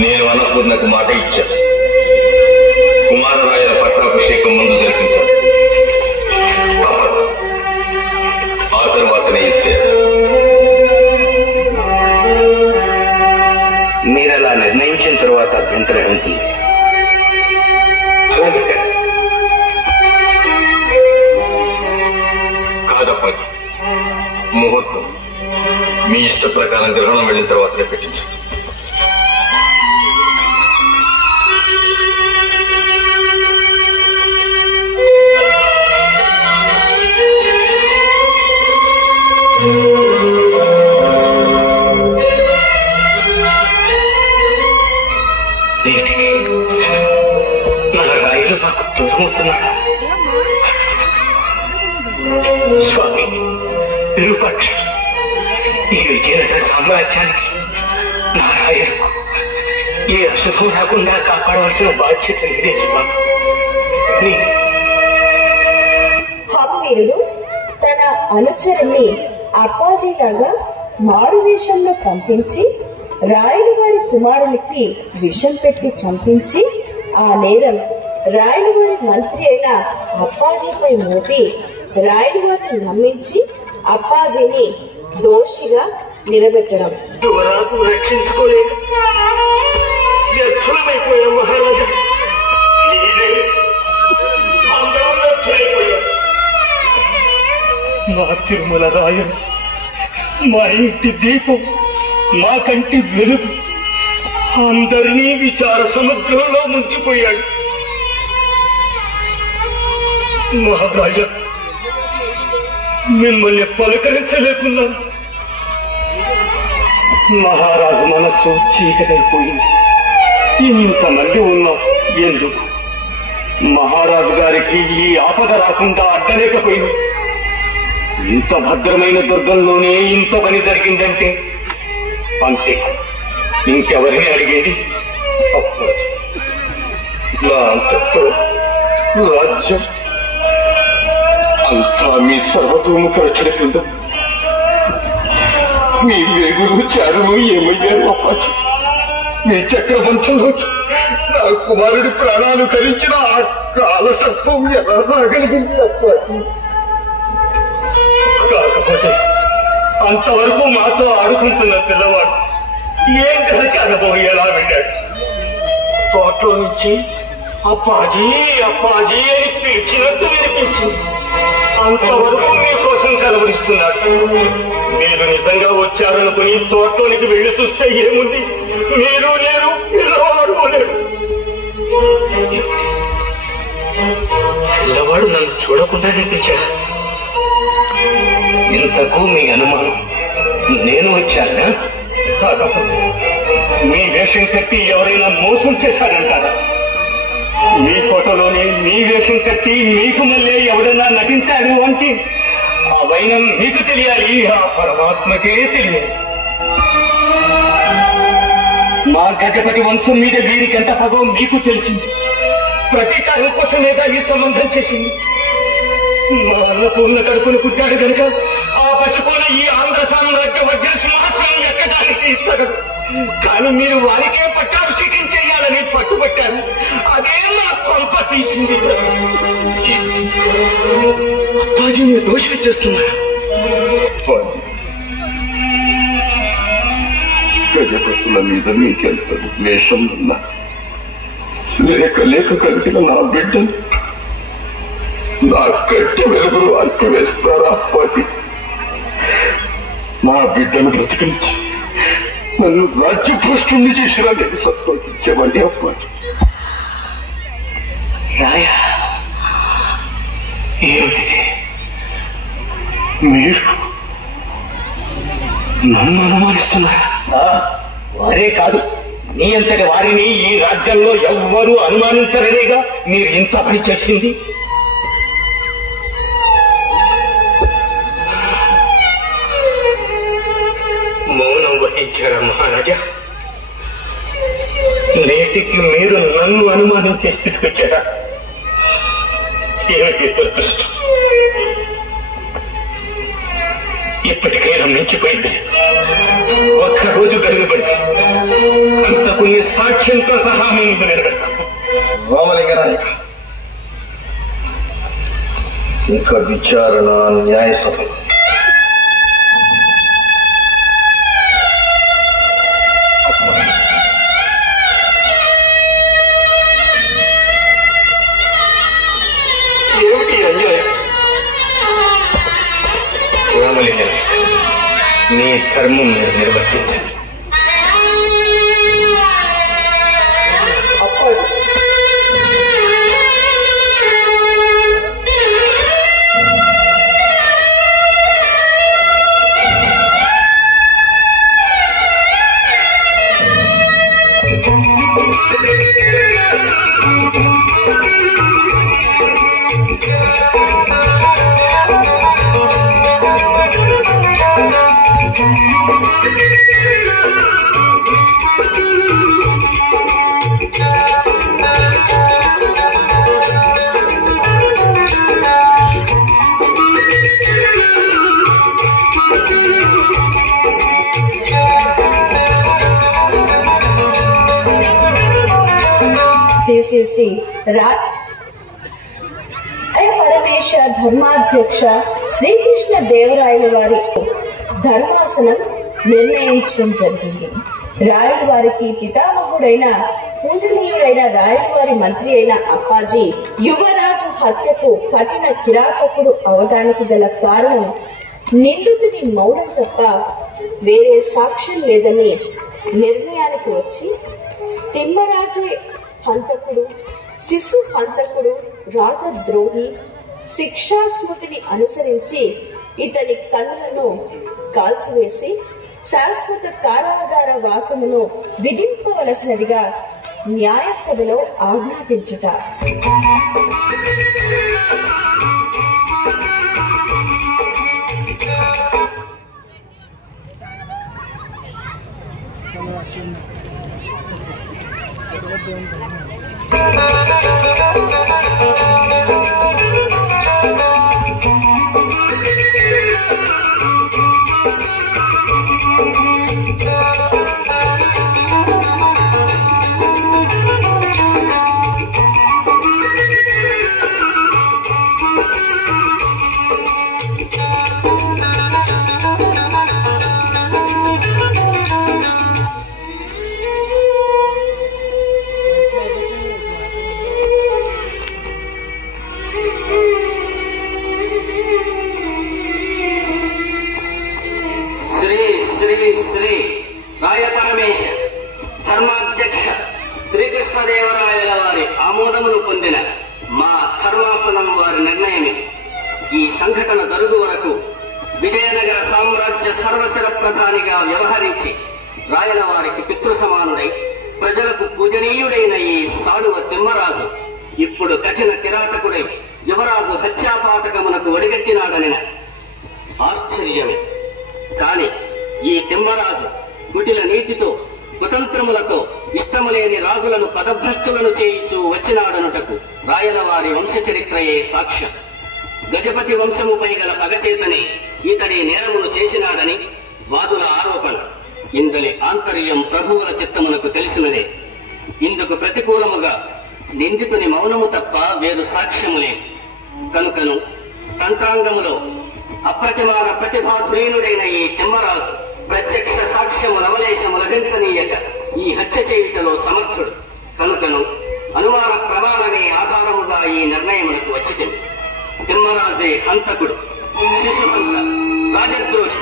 నేను అన్నపూర్ణకు మాట ఇచ్చాను. కుమారరాయల పట్టాభిషేకం ముందు జరిపించాను. ఆ తరువాతనే యుద్ధం. మీరలా నిర్ణయించిన తరువాత అభ్యంతరం ఉంటుంది. కాదప్పాజీ, ముహూర్తం మీ ఇష్ట ప్రకారం గ్రహణం వెళ్ళిన తర్వాతనే పెట్టించండి. స్వామి విరూపాక్ష, ఈ విజయనగర సామ్రాజ్యానికి నారాయణకు ఈ అశుభం రాకుండా కాపాడవలసిన బాధ్యత మీదే స్వామి. హంవీరుడు తన అనుచరుని అప్పాజీలాగా మారువేషంలో పంపించి రాయలు వారి కుమారునికి విషం పెట్టి చంపించి ఆ నేరం రాయలు వారి మంత్రి అయిన అప్పాజీపై మోపి రాయలు వారిని నమ్మించి అప్పాజీని దోషిగా నిలబెట్టడం. యువరాజు రక్షించుకోలేదు, వ్యర్థులమైపోయిన మహారాజా, అందరూ వ్యర్థులైపోయారు. మా తిరుమల రాయలు, మా ఇంటి దీపం, మా కంటి వెలుగు అందరినీ విచార సముద్రంలో ముంచిపోయాడు. మహారాజా, మిమ్మల్ని పలకరించలేకున్నాను. మహారాజు మనస్సు చీకటైపోయింది. ఇంతమంది ఉన్నాం ఎందుకు? మహారాజు గారికి ఈ ఆపద రాకుండా అడ్డలేకపోయింది. ఇంత భద్రమైన దుర్గంలోనే ఇంత పని జరిగిందంటే అంతే, ఇంకెవరిని అడిగేది? నా అంతతో రాజ్యం అంతా మీ సర్వతోముఖ రక్షణ కింద. మీ వేగులు చారులు ఏమయ్యారు అప్పాజీ? మీ చక్రవంతంలో నా కుమారుడి ప్రాణాలు కరించిన ఆ కాల సర్పం ఎలా రాగలిగింది అప్పాజీ? కాకపోతే అంతవరకు మాతో ఆడుకుంటున్న పిల్లవాడు ఏం గలచి అనుభవం ఎలా వెళ్ళాడు? తోటలో నుంచి అప్పాజీ అప్పాజీ అని పిలిచినట్టు వినిపించింది. అంతవరకు మీకోసం కలవరిస్తున్నాడు. మీరు నిజంగా వచ్చారనుకుని తోటలోనికి వెళ్లి చూస్తే ఏముంది? మీరు లేరు, పిల్లవాడు లేరు. పిల్లవాడు నన్ను చూడకుండా నిపించాడు. ఇంతకు మీ అనుమానం నేను వచ్చానా? కాకపోతే మీ వేషం కట్టి ఎవరైనా మోసం చేశారంటారా? మీ ఫోటోలోనే మీ వేషం కట్టి మీకు మళ్ళీ ఎవరైనా నటించాడు అంటే ఆ వైనం మీకు తెలియాలి, ఆ పరమాత్మకే తెలియాలి. మా గజపతి వంశం మీద వీరికెంత పగో మీకు తెలిసింది. ప్రతీకారం కోసమేగా ఈ సంబంధం చేసింది. మా అన్నపూర్ణ కడుపును పుట్టాడు కనుక ఆ పసిపోయిన ఈ ఆంధ్ర సామ్రాజ్య వజ్ర సింహాసనం ఎక్కడానికి తగదు. కానీ మీరు వారికే పట్టాభిషేకం చేయాలని పట్టుబట్టారు. అదే నా కొంప తీసింది. అప్పాజీ మీరు దోషి చేస్తున్నారు. గజపతుల మీద మీకెంత ద్వేషం ఉన్నా లేక లేక కలిగిన నా బిడ్డను నా గట్టి వెలుగులు అల్పివేస్తారా అప్పాజీ? నా బిడ్డను బ్రతికించి నన్ను రాజ్యభ్రష్టుని చేసినా నేను సంతోషించేవాడిని అప్పాజీ. రాయా, ఏమిటి మీరు నన్ను అనుమానిస్తున్నారా? వారే కాదు, మీ అంతటి వారిని ఈ రాజ్యంలో ఎవ్వరూ అనుమానించరనేగా మీరు ఇంత పని చేసింది. మౌనం వహించారా మహారాజా? నేటికి మీరు నన్ను అనుమానించే స్థితికి వచ్చారా? ఏమిటి దురదృష్టం? ఇప్పటికైనా మించిపోయింది. ఒక్కరోజు గడిగబడి అంతకునే సాక్ష్యంతో సహా ముందు నిలబెట్టాను. రామలింగనాయక, ఇక విచారణ న్యాయసభ. ఏమిటి అన్యాయం? రామలింగనాయక, నీ ధర్మం మీరు నిర్వర్తించండి. శ్రీ శ్రీ పరమేశ ధర్మాధ్యక్ష శ్రీకృష్ణ దేవరాయల వారి ధర్మాసనం నిర్ణయించడం జరిగింది. రాయల వారికి పితామహుడైన పూజనీయుడైన రాయల వారి మంత్రి అయిన అప్పాజీ యువరాజు హత్యకు కఠిన కిరాతకుడు అవడానికి గల కారణం నిందితుని మౌనం తప్ప వేరే సాక్ష్యం లేదని నిర్ణయానికి వచ్చి తిమ్మరాజే హంతకుడు, శిశు హంతకుడు, రాజద్రోహి శిక్షాస్మృతిని అనుసరించి ఇతని కన్నులను కాల్చివేసి శాశ్వత కారాగార వాసమును విధింపవలసినదిగా న్యాయసభలో ఆజ్ఞాపించుట. ధర్మాధ్యక్ష శ్రీకృష్ణదేవరాయల వారి ఆమోదమును పొందిన మా ధర్మాసనం వారి నిర్ణయమే ఈ సంఘటన జరుగు వరకు విజయనగర సామ్రాజ్య సర్వశిర ప్రధానిగా వ్యవహరించి రాయల వారికి పితృ సమానుడై ప్రజలకు పూజనీయుడైన ఈ సాడువ తిమ్మరాజు ఇప్పుడు కఠిన కిరాతకుడై యువరాజు హత్యాపాతకమునకు ఒడిగట్టినాడనిన ఆశ్చర్యమే. కాని ఈ తిమ్మరాజు కుటిల నీతితో కుతంత్రములతో ఇష్టములేని రాజులను పదభ్రష్టులను చేయించు వచ్చినాడనుటకు రాయల వారి వంశచరిత్రయే సాక్ష్యం. గజపతి వంశముపై గల పగచేతనే ఇతడి నేరమును చేసినాడని వాదుల ఆరోపణ. ఇందలి ఆంతర్యం ప్రభువుల చిత్తమునకు తెలిసినదే. ఇందుకు ప్రతికూలముగా నిందితుని మౌనము తప్ప వేరు సాక్ష్యము లేదు. కనుకను తంత్రాంగములో అప్రతిమాన ప్రతిభాధురీనుడైన ఈ తిమ్మరాజు ప్రత్యక్ష సాక్ష్యము నవలేశము లభించనీయక ఈ హత్య చేయుటలో సమర్థుడు. కనుకను అనుమాన ప్రమాణమే ఆధారముగా ఈ నిర్ణయములకు వచ్చింది. తిమ్మరాజే హంతకుడు, శిశుహంత, రాజద్రోషి.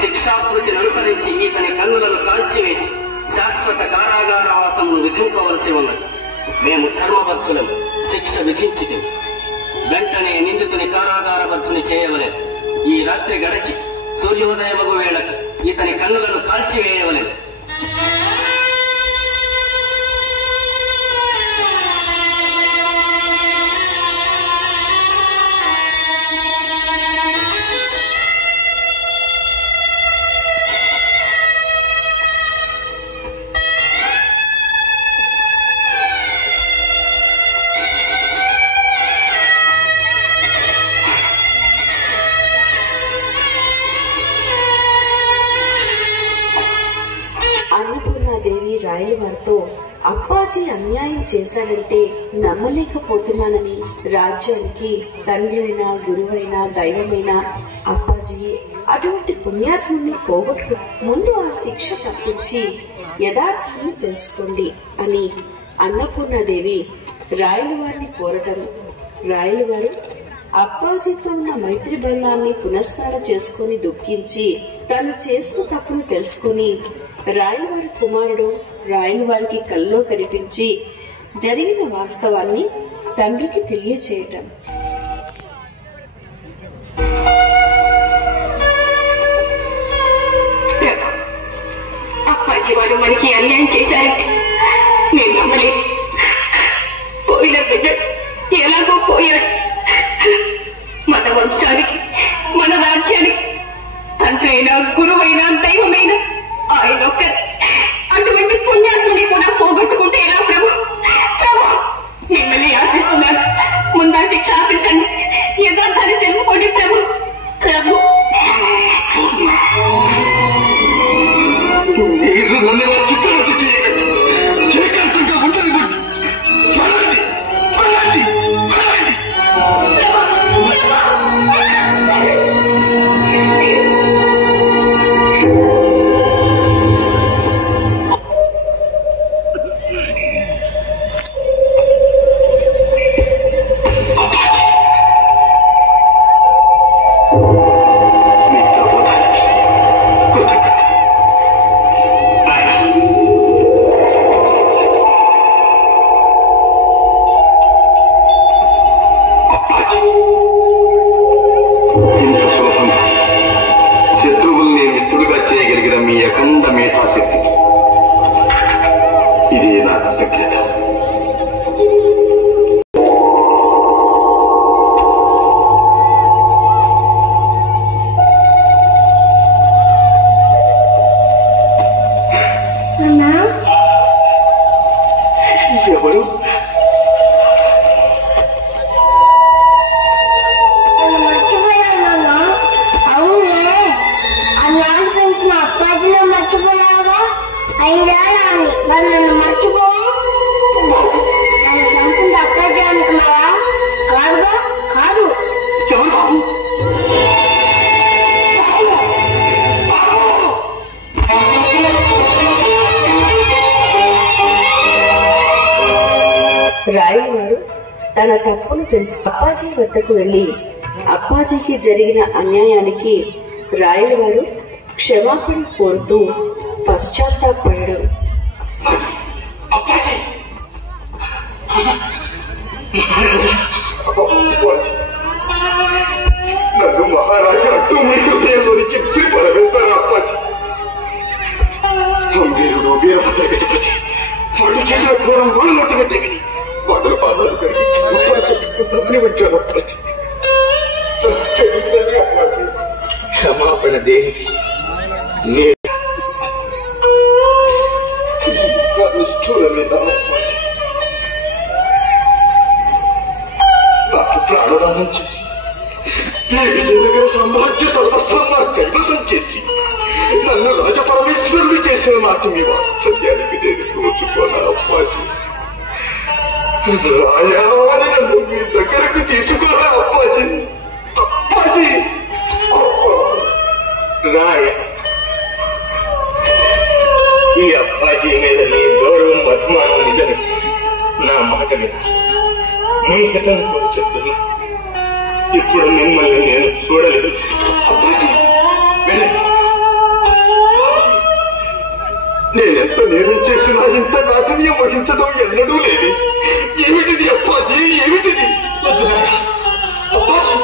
శిక్షాస్మృతిని అనుసరించి ఇతని కన్నులను కాల్చివేసి శాశ్వత కారాగారవాసమును విధింపవలసి ఉన్నది. మేము ధర్మబద్ధులము, శిక్ష విధించితిమి. వెంటనే నిందితుని కారాగారబద్ధుని చేయవలేదు. ఈ రాత్రి గడచి సూర్యోదయమగు వేళకు ఇతని కన్నులను కాల్చివేయవలేదు. అన్నపూర్ణాదేవి రాయల వారితో అప్పాజీ అన్యాయం చేశాడంటే నమ్మలేకపోతున్నానని, రాజ్యానికి తండ్రి అయినా గురువైనా దైవమైనా అప్పాజీయే, అటువంటి పుణ్యాత్ముని పోగొట్టు ముందు ఆ శిక్ష తప్పించి యథార్థాన్ని తెలుసుకోండి అని అన్నపూర్ణాదేవి రాయల వారిని కోరటం, రాయల వారు అప్పాజీతో ఉన్న మైత్రి బంధాన్ని పునఃస్మరణ చేసుకుని దుఃఖించి తను చేసిన తప్పును తెలుసుకుని రాయలవారి కుమారుడు రాయలవారికి కల్లో కనిపించి జరిగిన వాస్తవాన్ని తండ్రికి తెలియచేయటం. అప్పాజీ వారు మనకి అన్యాయం చేశారంటే నేను నమ్మలేదు. పోయిన బిడ్డ ఎలాగో పోయాడు. మన వంశానికి తండ్రి అయినా గురువైనా దైవమైనా ఆయన ఒక్కరు. అటువంటి పుణ్యాత్ముని కూడా పోగొట్టుకుంటే ఎలా ప్రభు? ప్రభు మిమ్మల్ని ఆశిస్తున్నాను. ముందా శిక్ష ఆపించండి, యథార్థాన్ని తెలుసుకోండి ప్రభు. ప్రభు రాయలు వారు తన తప్పును తెలిసి అప్పాజీ వద్దకు వెళ్లి అప్పాజీకి జరిగిన అన్యాయానికి రాయలు వారు క్షమాపణ కోరుతూ పశ్చాత్తాపడడం. నన్ను మహారాజా అంటూ మీ హృదయంలోని చెప్పి పరవేస్తారు అప్పాజీ. వీరుడు వీరభద్ర గజపతి వాళ్ళు చేసిన ఘోరం గోడు నోటిగా తగిలి వాళ్ళ పాదాలు కనిపించి ముప్పలు చెప్పుకుందామని వచ్చాను అప్పాజీ. క్షమించండి అప్పాజీ. క్షమాపణ దేవి నాకు ప్రాణదానం చేసి ఈ విజయనగర సామ్రాజ్య సర్వస్వం నాకు కైవసం చేసి నన్ను రాజపరమేశ్వరుడు చేసిన నాకు మీ వాత్సల్యానికి నేను దోచుకోనా అప్పాజీ? రాయాలని నన్ను మీ దగ్గరకు తీసుకోనా అప్పాజీ? అప్పాజీ రాయ, ఈ అప్పాజీ మీద నీ గౌరవం అభిమానం నిజమే. నా మాట మీద మీ హితం కూడా చెప్తున్నా. ఇప్పుడు మిమ్మల్ని నేను చూడలేదు అప్పాజీ. నేనెంత నేరం చేసినా ఇంత నాటనీయం వహించడం ఎన్నడూ లేదు. ఏమిటిది అప్పాజీ, ఏమిటిది? అప్పాజీ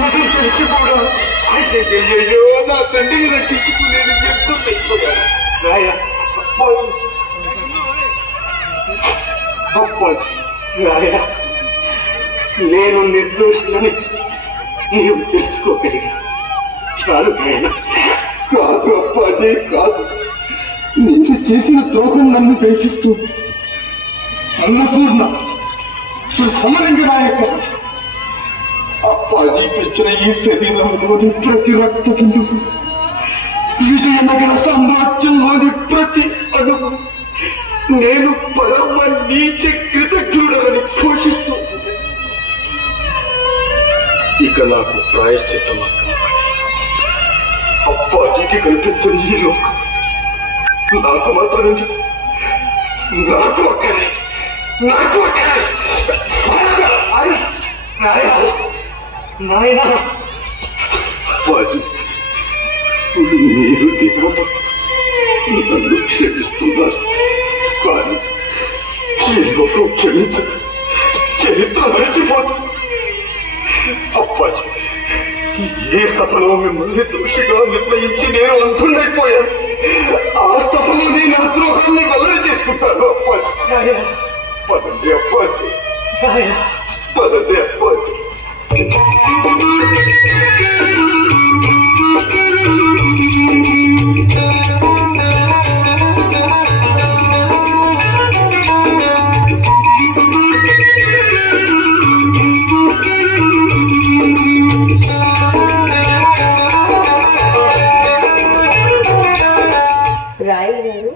నిజం తెలిసి కూడా అయ్యో నా తండ్రిని రక్షించుకునేది ఎంతో తెచ్చుకోవాలి. రాయా అప్పాజీ, రాయా నేను నిర్దోషిని నీవు తెలుసుకోగలిగా చాలు. కాదు అప్పాజీ, కాదు. నీవు చేసిన ద్రోహం నన్ను పెంచిస్తుంది. అన్నపూర్ణ సమలింగ నాయక అప్పాజీ పెంచిన ఈ శరీరంలోని ప్రతి రక్త బిందువు, విజయనగర సామ్రాజ్యంలోని ప్రతి అణువు నేను పరమ నీచ కృతజ్ఞుడని పోషిస్తూ ఇక నాకు ప్రాయశ్చిత్తం మార్గం అప్పాజీకి కల్పించని ఈ లోకం నాకు మాత్రం ఎందుకు? నాకు ఒక్కరే, నాకు ఒక్కరే. నాయన అప్పాజీ, మీరు దిగదు. నన్ను క్షమిస్తున్నారు. కానీ ఈ లోకం క్షమించదు, చరిత్ర మరచిపోతుంది. అప్పాజీ, ఏ సభలో మిమ్మల్ని దోషిగా నిర్ణయించి నేను అంతున్నైపోయాను. ఆ సభలో నేను ఆ ద్రోహాన్ని వెల్లడి చేసుకుంటాను. అప్పాజీ, పదండి అప్పాజీ, పదండి అప్పాజీ. రాయల్ గారు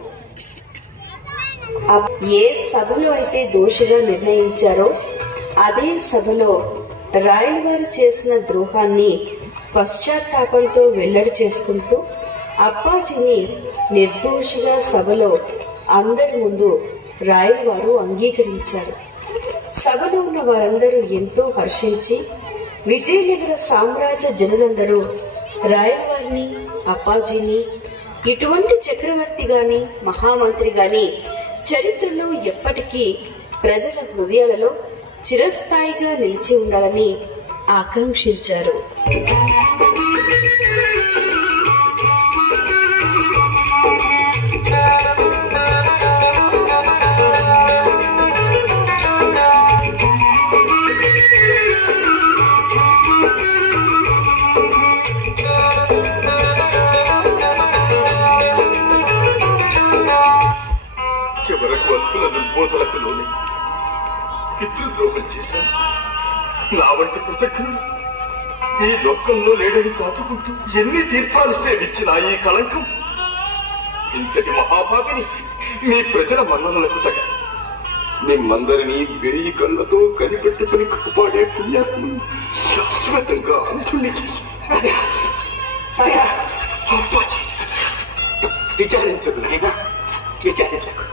ఏ సభలో అయితే దోషిగా నిర్ణయించారో అదే సభలో రాయల్ వారు చేసిన ద్రోహాన్ని పశ్చాత్తాపంతో వెల్లడి చేసుకుంటూ అప్పాజీని నిర్దోషిగా సభలో అందరి ముందు రాయల్ వారు అంగీకరించారు. సభలో ఉన్న వారందరూ ఎంతో హర్షించి విజయనగర సామ్రాజ్య జనులందరూ రాయల్ వారిని, అప్పాజీని ఇటువంటి చక్రవర్తి గాని మహామంత్రి గాని చరిత్రలో ఎప్పటికీ ప్రజల హృదయాలలో చిరస్థాయిగా నిలిచి ఉండాలని ఆకాంక్షించారు. చివరకు అత్తుల దుర్బోధలకు లోనే పితృద్రోహం చేశాను. నా వంటి కృతజ్ఞులు ఈ లోకంలో లేడని చాటుకుంటూ ఎన్ని తీర్థాలు సేవించిన ఈ కళంకం ఇంతటి మహాపాపిని మీ ప్రజల మన్ననలకు తగ మిమ్మందరినీ వెయ్యి కళ్ళతో కనిపెట్టుకుని కాపాడే పుణ్యాత్మ శాశ్వతంగా అంతుణ్ణి చేసి విచారించదు నాయనా, విచారించకు.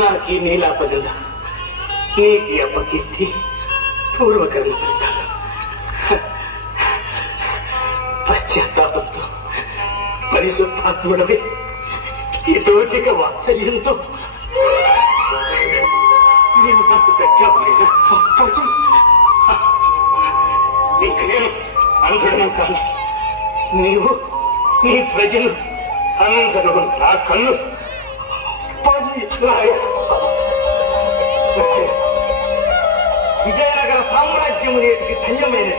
నాకీ నీలాపదల నీతి అపకీర్తి పూర్వకర్మ ఫలితాలు పశ్చాత్తాపంతో పరిశుద్ధాత్ముడవి ఇతోటిక వాత్సల్యంతో నేను నాకు దగ్గమైన ఇంక నేను అంధుడను కాను. నీవు నీ ప్రజలు అందరూ నా కన్ను విజయనగర సామ్రాజ్యము నేటికి ధన్యమైనది.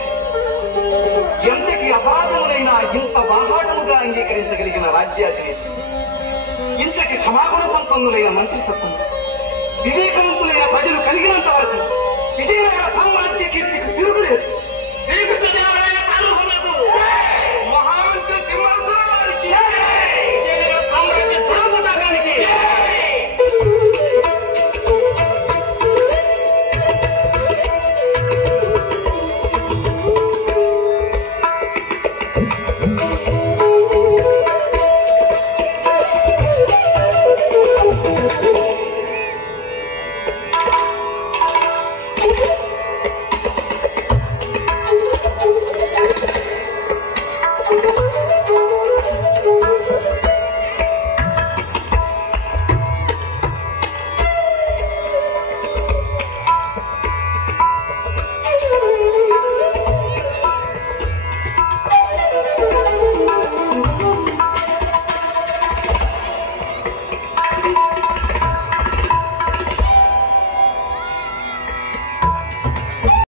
ఎంతటి అపరాధమునైనా ఇంత బాహాటముగా అంగీకరించగలిగిన రాజ్యాధినేత, ఇంతటి క్షమాగుణ సంపన్నులైన మంత్రిసత్వం, వివేకవంతులైన ప్రజలు కలిగినంత వరకు విజయనగర సామ్రాజ్య కీర్తి